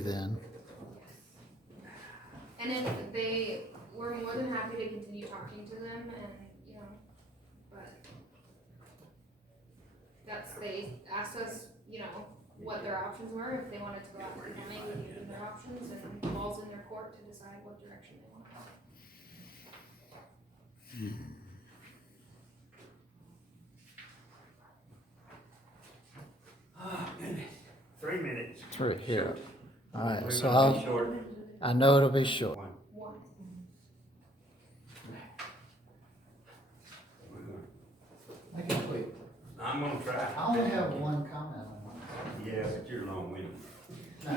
see then. And if we're more than happy to continue talking to them and, you know, but they asked us, you know, what their options were, if they wanted to go out to the county, we gave them their options, and the ball's in their court to decide what direction they want to go. 3 minutes. Through here. All right, We're so gonna be I'll, short. I know it'll be short. One. One. We're gonna- I can wait. I'm gonna try. I only have one comment on mine. Yeah, but you're long-winded. No,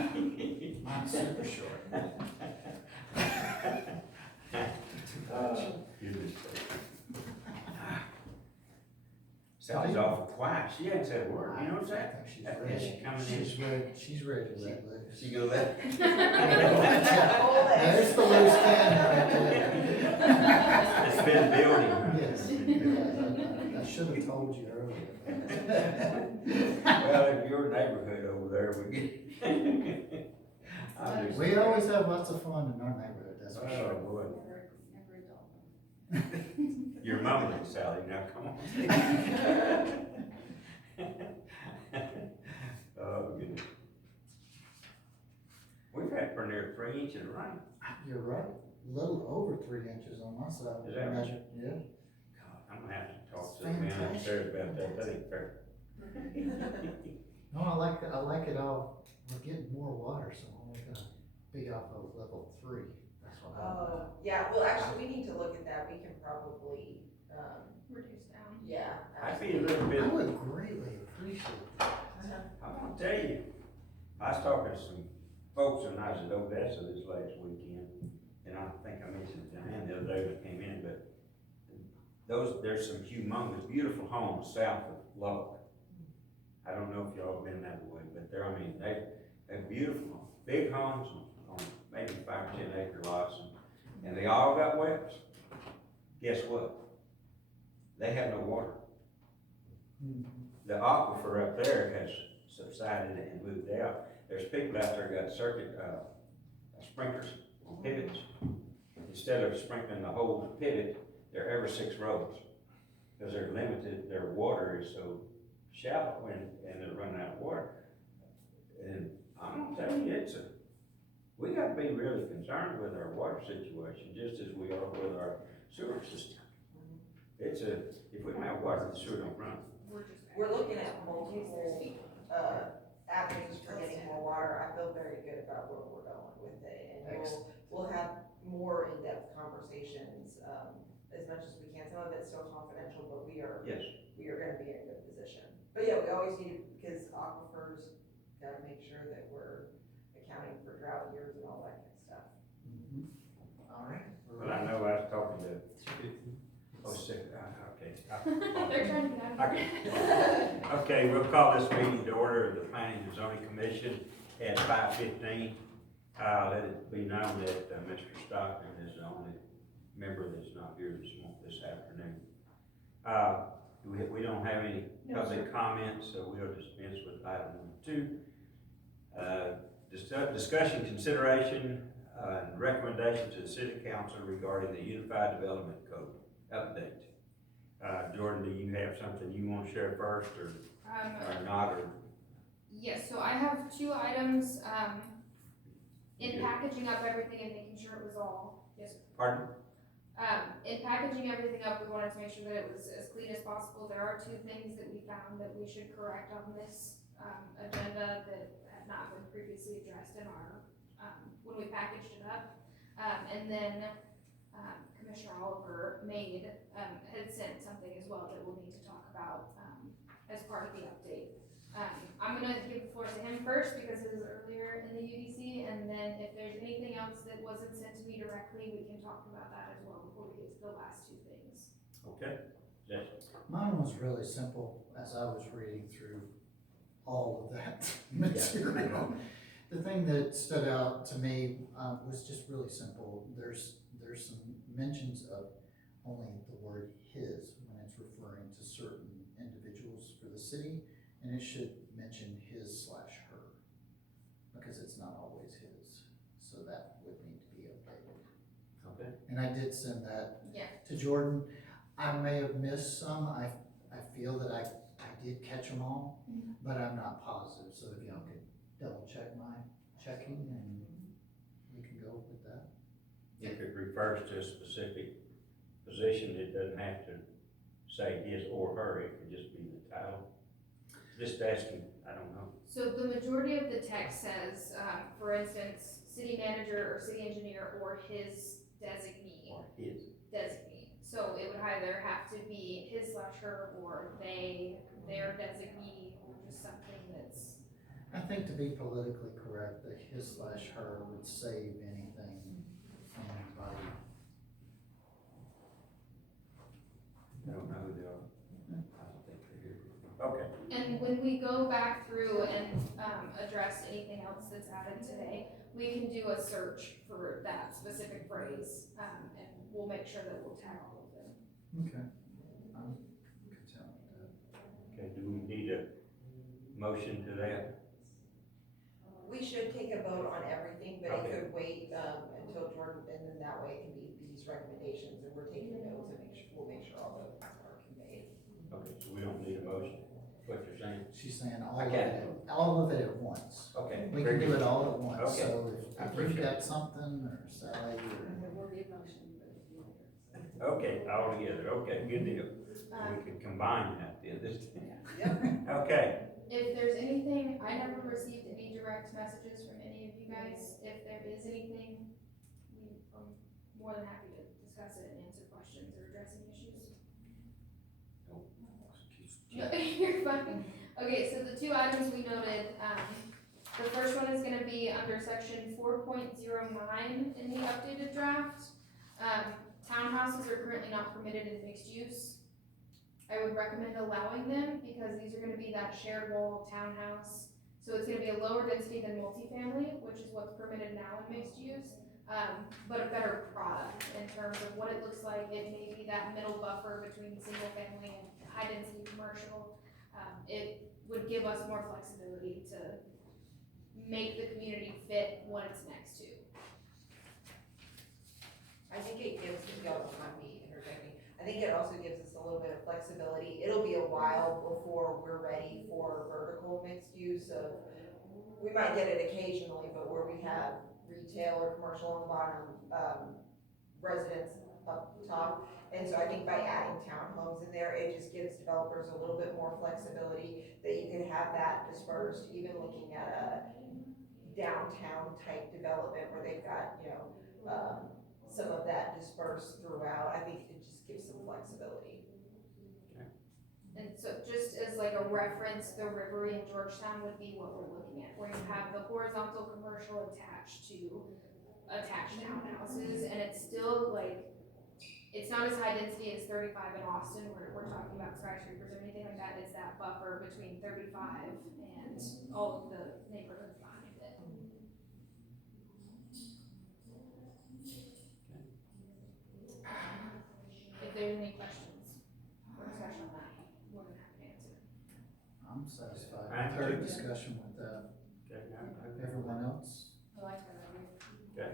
mine's super short. You're just- Sally's awful quiet. She hasn't said a word. You know what I'm saying? She's That's ready. she coming in. She's ready to let loose. She gonna let. There's the loose cannon right there. It's been building. Yes, I should have told you earlier. Well, in your neighborhood over there, we get. We always have lots of fun in our neighborhood, that's for Oh, sure. boy. You're mumbling, Sally, now come on. Oh, goodness. We've had pretty near 3 inches of rain. You're right, a little over 3 inches on my side. Is that right? Measure, yeah. God, I'm gonna have to talk It's to the man fantastic. upstairs about that, that ain't fair. No, I like it all, we're getting more water, so I'm only gonna be off of level 3, that's what I'm. Oh, yeah, well, actually, we need to look at that, we can probably, Reduce down. yeah. I'd be a little I bit, would greatly appreciate that. I'm gonna tell you, I was talking to some folks when I was at Odessa this last weekend, and I think I mentioned it to him the other day when I came in, but there's some humongous, beautiful homes south of Lubbock. I don't know if y'all have been that way, but they're beautiful, big homes on maybe 5 or 10 acre lots, and they all got wells. Guess what? They have no water. The aquifer up there has subsided and moved out. There's people out there got sprinklers on pivots. Instead of sprinkling the whole pivot, they're every 6 rows. Because they're limited, their water is so shallow and they're running out of water. And I'm gonna tell you, we gotta be really concerned with our water situation, just as we are with our sewer system. If we don't have water, the sewer don't run. We're looking at multiple, avenues for getting more water, I feel very good about where we're going with it, and we'll have more in-depth conversations, as much as we can, some of it's still confidential, but we are Yes. gonna be in a good position. But yeah, we always need, because aquifers, gotta make sure that we're accounting for drought years and all that good stuff. All right. Well, I know I was talking to, okay. They're trying to get out of here. Okay, we'll call this meeting to order of the Planning and Zoning Commission at 5:15. Let it be known that Mr. Stockton is the only member that's not here this afternoon. We don't have any public comments, so we'll dispense with item number 2. Discussion, consideration, and recommendation to the City Council regarding the Unified Development Code update. Jordan, do you have something you want to share first, or not, or? Yes, so I have 2 items, in packaging up everything and making sure it was all, yes, sir. Pardon? In packaging everything up, we wanted to make sure that it was as clean as possible. There are 2 things that we found that we should correct on this, agenda that had not been previously addressed in our, when we packaged it up. And then, Commissioner Oliver had sent something as well that we'll need to talk about, as part of the update. I'm gonna give the floor to him first because it is earlier in the UDC, and then if there's anything else that wasn't sent to me directly, we can talk about that as well before we get to the last 2 things. Okay. Yes. Mine was really simple as I was reading through all of that material. The thing that stood out to me was just really simple. There's some mentions of only the word his when it's referring to certain individuals for the city, and it should mention his/her because it's not always And I did send that Yeah. to Jordan. I may have missed some, I feel that I did catch them all, but I'm not positive, so if y'all could double check my checking and we can go with that. If it refers to a specific position, it doesn't have to say his or her, it could just be the title. Just asking, I don't know. So the majority of the text says, for instance, city manager or city engineer or his designee. Or his. Designee. So it would either have to be his/her or they, their designee, or just something that's. I think to be politically correct, that his/her would save anything from anybody. I don't know who they are. I don't think they're here. Okay. And when we go back through and address anything else that's added today, we can do a search for that specific phrase, and we'll make sure that we'll tag all of them. Okay. I'm content with that. Okay, do we need a motion to that? We should take a vote on everything, but Okay. it could wait, until Jordan, and then that way it can be these recommendations, and we're taking notes and we'll make sure all those are conveyed. Okay, so we don't need a motion, what you're saying? She's saying Okay. all of it at once. Okay. We can do it all at once, Okay. so I if appreciate you've got it. something, or Sally, or. Okay, all together, okay, good deal. Um, We can combine that then, this time. Yep. Okay, If there's anything, I never received any direct messages from any of you guys. If there is anything, I'm more than happy to discuss it and answer questions or address any issues. No, you're fine. Okay, so the two items we noted, the first one is gonna be under section 4.09 in the updated draft. Townhouses are currently not permitted in mixed use. I would recommend allowing them because these are gonna be that shared wall townhouse. So it's gonna be a lower density than multifamily, which is what's permitted now in mixed use, but a better product in terms of what it looks like. It may be that middle buffer between single family and high density commercial. It would give us more flexibility to make the community fit what it's next to. I think it gives, if y'all don't mind me interjecting, I think it also gives us a little bit of flexibility. It'll be a while before we're ready for vertical mixed use of, we might get it occasionally, but where we have retail or commercial on the bottom, residents up top. And so I think by adding townhomes in there, it just gives developers a little bit more flexibility that you can have that dispersed, even looking at a downtown type development where they've got, some of that dispersed throughout. I think it just gives some flexibility. And so just as like a reference, the Rivery in Georgetown would be what we're looking at, where you have the horizontal commercial attached to attached townhouses, and it's still like, it's not as high density as 35 in Austin, where we're talking about skyscrapers or anything like that. It's that buffer between 35 and all of the neighborhoods behind it. If there's any questions or discussion on that, more than happy to answer. I'm satisfied. Alright. Third discussion with that. okay, Everyone else? I like that idea. okay,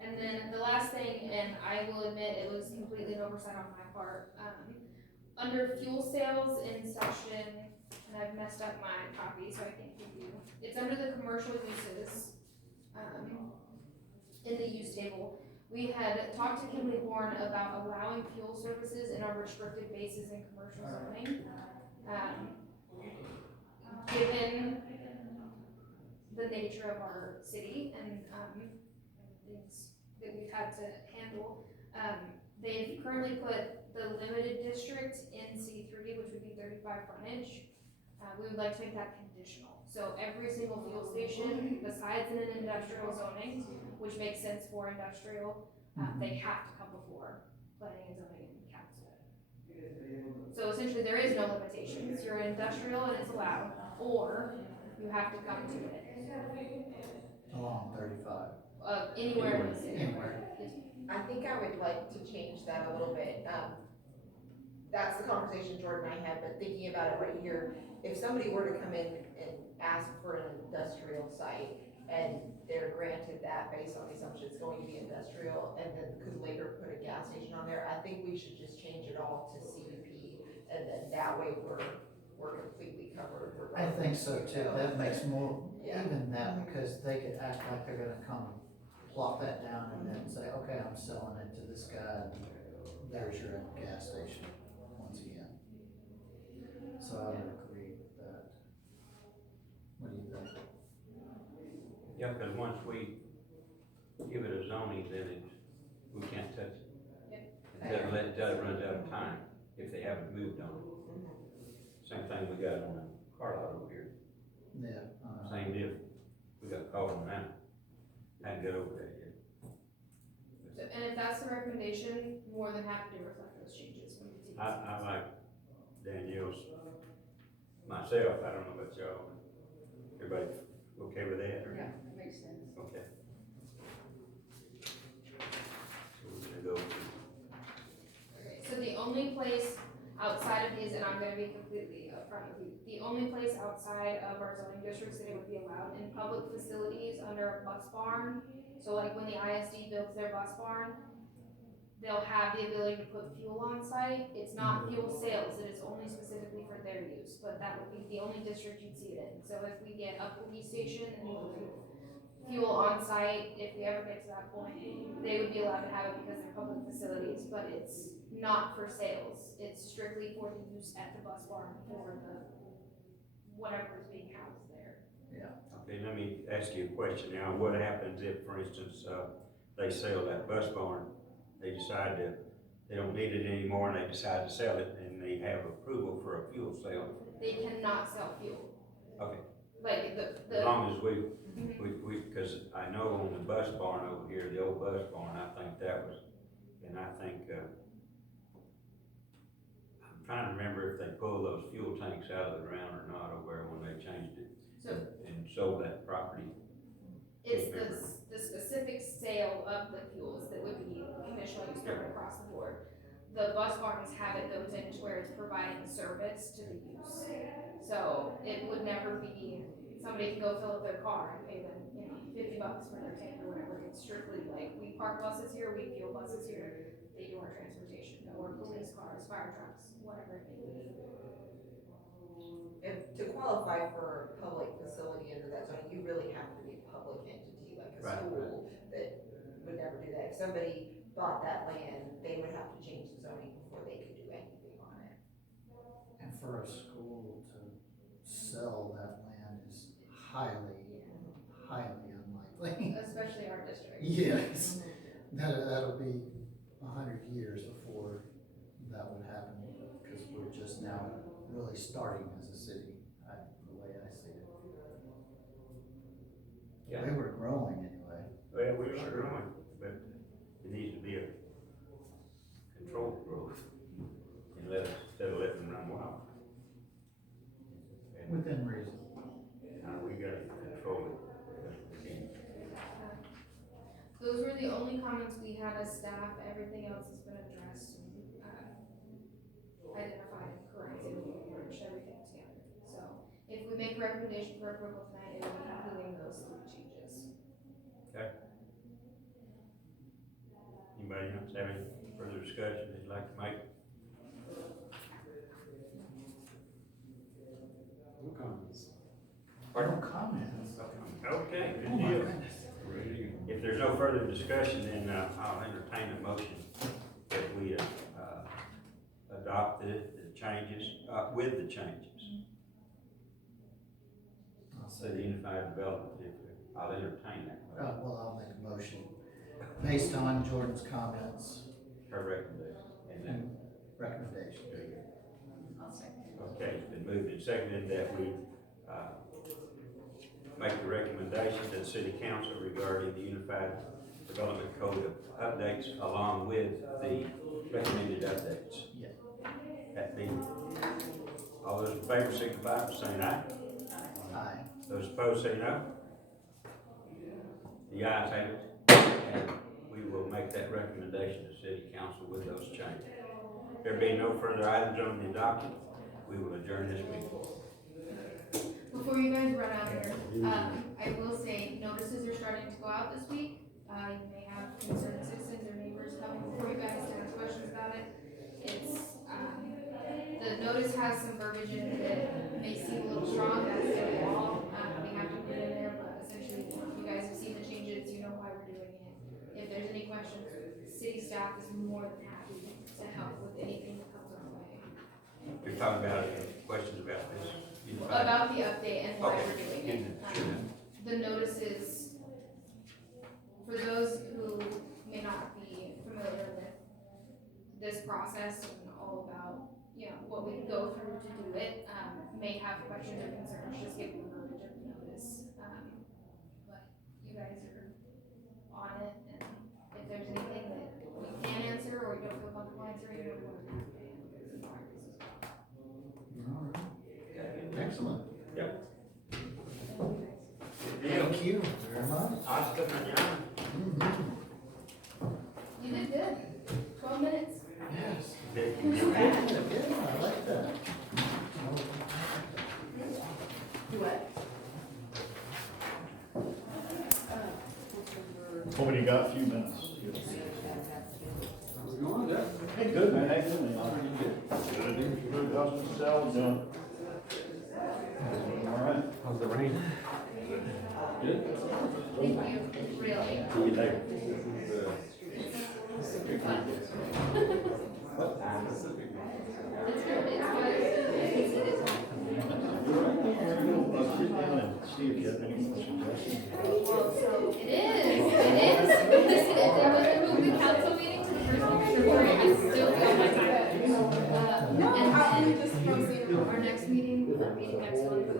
And then the last thing, and I will admit it was completely an oversight on my part, under fuel sales in section, and I've messed up my copy, so I can't give you, it's under the commercial uses, in the use table. We had talked to Kimley Horn about allowing fuel services in our restricted bases in commercial zoning. Given the nature of our city and, things that we've had to handle, they've currently put the limited district in C3, which would be 35 frontage. We would like to make that conditional. So every single fuel station, besides in an industrial zoning, which makes sense for industrial, they have to come before planning and zoning and council. So essentially, there is no limitations. You're industrial and it's allowed, or you have to come to it. Along 35. Anywhere in the city. Anywhere. I think I would like to change that a little bit. That's the conversation Jordan and I had, but thinking about it right here, if somebody were to come in and ask for an industrial site, and they're granted that based on the assumption it's going to be industrial, and then could later put a gas station on there, I think we should just change it all to CUP, and then that way we're completely covered. I think so too, that makes more, Yeah. even that, because they could act like they're gonna come plop that down and then say, okay, I'm selling it to this guy, and there's your gas station, once again. So I would agree with that. What do you think? Yeah, cause once we give it a zoning, then we can't touch it. Until it runs out of time, if they haven't moved on it. Same thing we got on Carlisle over here, Yeah. same deal, we got called on that, hadn't got over that yet. So, and if that's the recommendation, more than happy to reflect those changes when we take. I like Danielle's, myself, I don't know about y'all, everybody okay with that, or? Yeah, that makes sense. Okay. So we're gonna go, Okay, so the only place outside of these, and I'm gonna be completely upfront with you, the only place outside of our zoning districts that it would be allowed in public facilities under a bus barn. So like when the ISD builds their bus barn, they'll have the ability to put fuel on site. It's not fuel sales, it is only specifically for their use, but that would be the only district you'd see it in. So if we get a police station and fuel on site, if we ever get to that point, they would be allowed to have it because they're public facilities, but it's not for sales. It's strictly for the use at the bus barn for the, whatever is being housed there. okay, let me ask you a question now, what happens if, for instance, they sell that bus barn, they decide that they don't need it anymore, and they decide to sell it, and they have approval for a fuel sale? They cannot sell fuel. Okay. Like As long as we, cause I know on the bus barn over here, the old bus barn, I think that was, and I think, I'm trying to remember if they pulled those fuel tanks out of the ground or not over there when they changed it. So- And sold that property. It's the specific sale of the fuels that would be conditional use permit across the board. The bus barns have it built into where it's providing service to the use. So it would never be, somebody can go fill up their car and pay them, $50 for their tank or whatever. It's strictly like, we park buses here, we fuel buses here, they do our transportation, or police cars, fire trucks, whatever it may be. If, to qualify for public facility under that zoning, you really have to be a public entity, like a Right. school that would never do that. If somebody bought that land, they would have to change the zoning before they could do anything on it. And for a school to sell that land is highly, highly unlikely. Especially our district. Yes, that'll be 100 years before that would happen, because we're just now really starting as a city, the way I see it. Yeah. We were growing anyway. Well, we are growing, but it needs to be a controlled growth, and instead of letting them run wild. And Within reason. we gotta control it. Those were the only comments we had as staff. Everything else has been addressed and identified and corrected and merged everything together. So if we make a recommendation for approval tonight, it will be including those 3 changes. Anybody else have any further discussion they'd like to make? No comments. No comments. Okay, Oh good my deal. goodness. If there's no further discussion, then I'll entertain a motion that we adopt the changes, with the changes. I'll So the say, unified development, I'll entertain that, well, I'll make a motion based on Jordan's comments her recommendation. And then, and recommendation. I'll second. okay, it's been moved and seconded that we make the recommendation to the city council regarding the unified development code updates along with the recommended updates. Yeah. That being, all those in favor signify by saying aye. Aye. Those opposed say no. The ayes have it, and we will make that recommendation to city council with those changes. There being no further items on the docket, we will adjourn this meeting. before you guys run out here, I will say notices are starting to go out this week. You may have concerned citizens or neighbors coming before you guys to ask questions about it. It's, the notice has some verbiage in it that may seem a little strong, that's the law. We have to put it in there, but essentially, you guys have seen the changes, you know why we're doing it. If there's any questions, city staff is more than happy to help with anything that comes our way. You're talking about questions about this? About the update and why Okay. we're doing it. The notices, for those who may not be familiar with this process and all about, you know, what we go through to do it, may have questions or concerns, just give them the verbiage of the notice. But you guys are on it, and if there's anything that you can answer or you don't feel comfortable answering, we're more than happy to answer some practice as well. All right. Excellent. Yep. Thank you very much. Oscar, John. You did good. 12 minutes. Yes. Not bad. Yeah, I like that. What? What do you got? A few minutes. Hey, good, man. How you doing, man? Good. Good. How's Mr. Sal doing? All right. How's the rain? Good. Thank you, really. See you later. Fun. It's good, it's good. It is. Sit down and see if you have any suggestions. It is. Listen, if I was to move the council meeting to the first week of February, I'd still be on my time. And then our next meeting, our meeting next month, we're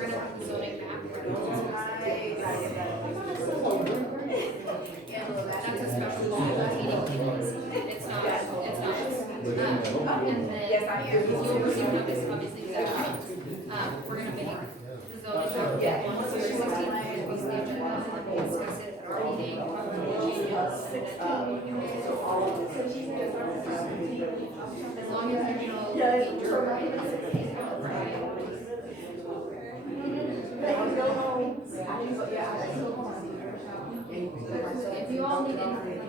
gonna have the zoning map. That's a special meeting. It's not. And then you'll receive notice, obviously, exactly. We're gonna make the zoning map once we're 16, we see agenda, and we'll discuss it at our meeting, talk about the changes. As long as you know. Your rights. If you all need anything,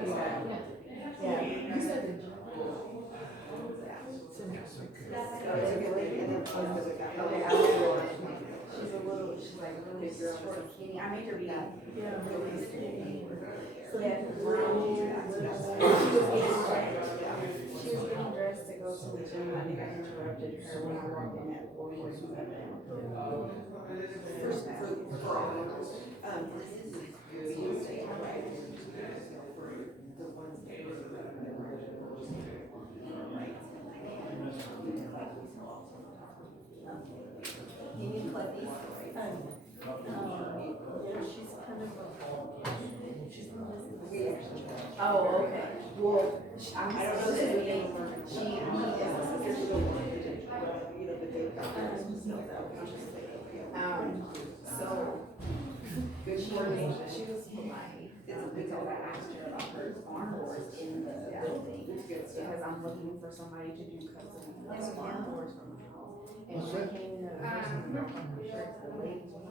She's like really short, skinny. I made her be really skinny. So she was getting dressed to go to the gym. I think I interrupted her when I walked in at 4:47. You need to plug these? She's kind of oh, okay. Well, I don't know the name. She so good morning. She was polite. Because I asked her about her farm horse in the building. Because I'm looking for somebody to do custody of the farm horse from my house. And she came in and the lady was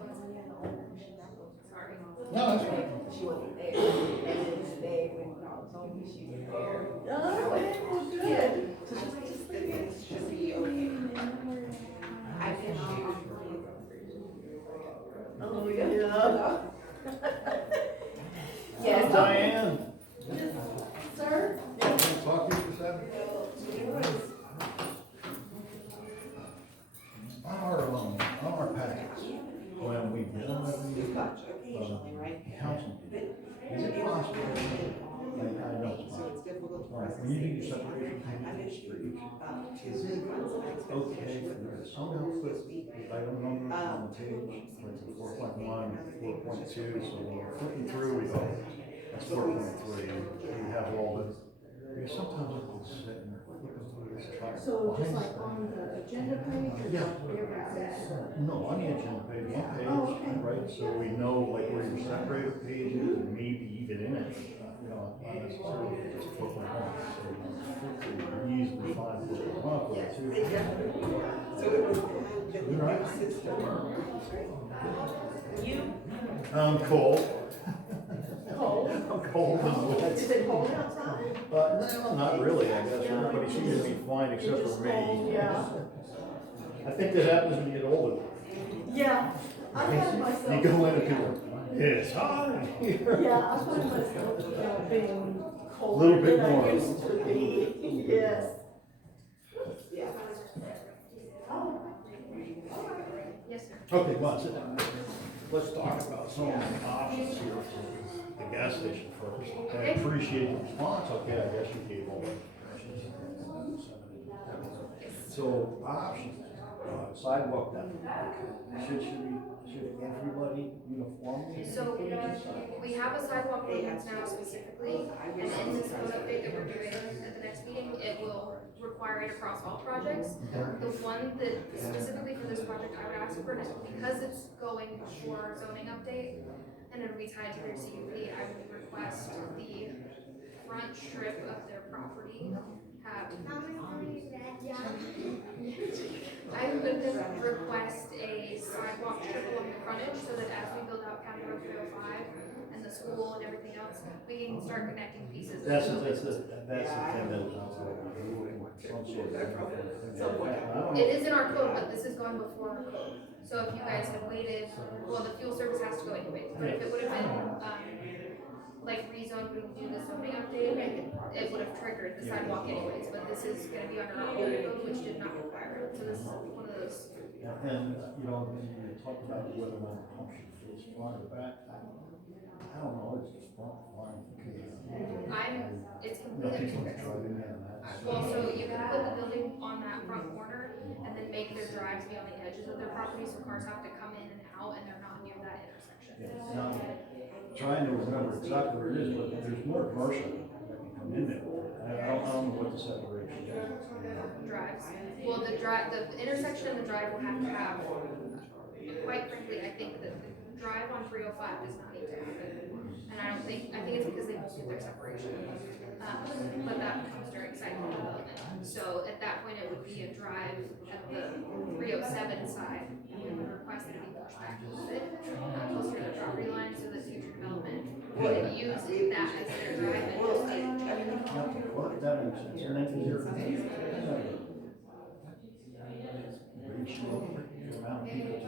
sorry. No, that's right. She wasn't there. And then today when y'all told me she was there. Oh, well, good. So just things should be okay. I can shoot. Oh, yeah. Yes. Diane. Sir? Can I talk to you for a second? On our packets, when we did them Occasionally, right? council, is it possible? I don't. Right, when you do your separation pages for each, is it okay for someone else put item numbers on the page, like 4.1, 4.2, so when we're flipping through, we go, that's 4.3, we have all this. Because sometimes I can sit and flipping through this chart. So just like on the agenda page or Yeah. everywhere? No, on the agenda page, one page, Oh, okay. right, so we know like where your separator page is, and maybe even in it, you know, not necessarily just put like one, so you easily find what you want, but two. So it was You all right? You? I'm cold. Cold? I'm cold and wet. Is it cold outside? No, not really, I guess. Everybody seems to be fine except It's for cold, me. yeah. I think that happens when you get older. Yeah, I find myself. You go in and people, it's hot in here. Yeah, I find myself, being cold. Little bit than I more. used to be, yes. Yeah. Yes, sir. Okay, come on, sit down. Let's talk about some of the options here for the gas station first. I Okay. appreciate the response, okay, I guess you gave all the. So, options, sidewalk down. Should everybody uniformly? So, we have a sidewalk ordinance now specifically, and in this code update that we're doing at the next meeting, it will require it across all projects. The one that specifically for this project, I would ask for, because it's going for zoning update, and it'll be tied to their CUP, I would request the front strip of their property have. I would then request a sidewalk strip along the frontage, so that as we build out County Road 305 and the school and everything else, we can start connecting pieces. That's the thing that some sort of. I don't know. It is in our code, but this is going before our code. So if you guys had waited, well, the fuel service has to go anyway, but if it would have been, like rezoned when we do the zoning update, it would have triggered the sidewalk anyways, but this is gonna be under our old code, which did not require it, so this is one of those. And, you know, you talked about whether or not the pump should face front or back. I don't know, it's just front, fine. It's Nothing completely. to try to do that. Well, so you can put the building on that front corner and then make their drives be on the edges of their property, so cars have to come in and out and they're not near that intersection. Yeah, now, trying to remember exactly where it is, but there's more commercial that can come in there. I don't know what the separation is. Drives. Well, the intersection and the drive will have to have, quite frankly, I think that the drive on 305 does not need to happen. And I think it's because they won't get their separation. But that comes during site plan development. So at that point, it would be a drive at the 307 side, and we would request that it be pushed back a little bit, closer to the property line, so that future development would use that as their drive and just take. Well, that makes sense. And then is there? Ratio, the amount of people to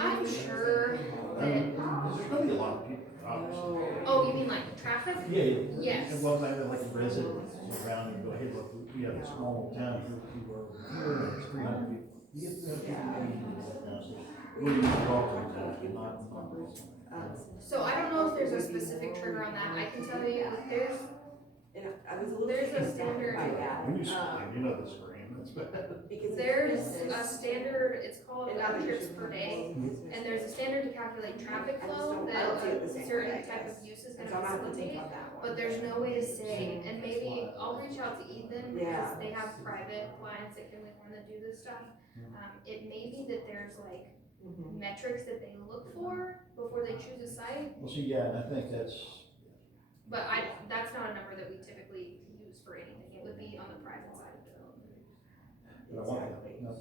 I'm sure I that, mean, there's gonna be a lot of people, obviously. oh, you mean like traffic? Yeah. Yes. Well, I mean, like residents around and go, hey, look, we have a small town here, people are over here, there's 300 people. You get 300 people. What do you talk to, not. So I don't know if there's a specific trigger on that. I can tell you, there's a standard. When you scream, you know the scream, that's bad. There's a standard, it's called trips per day, and there's a standard to calculate traffic flow that a certain type of use is gonna facilitate, but there's no way to say, and maybe I'll reach out to Ethan, because they have private clients at Kinley Horn that do this stuff. It may be that there's like metrics that they look for before they choose a site, Well, see, yeah, and I think that's, but that's not a number that we typically use for anything. It would be on the private side of development. but I want,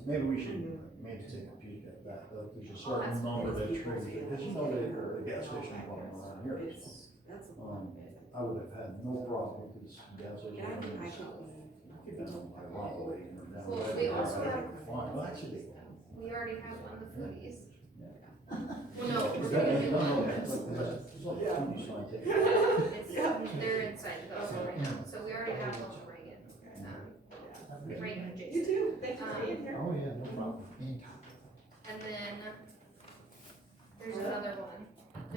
maybe we should, maybe take a peek at that, there's a certain number that triggers it, because you know, the gas station going around here. I would have had no problem with this gas station. Down by Rock Lake or down Well, by- we also have- Fine, well, actually. We already have one, the foodies. Well, no, we're That- gonna do no, one. no, that's like- that's like a foodie sign thing. They're inside development right now, so we already have one with Reagan. Reagan You adjacent. too, thank you for being here. Oh, yeah, no problem.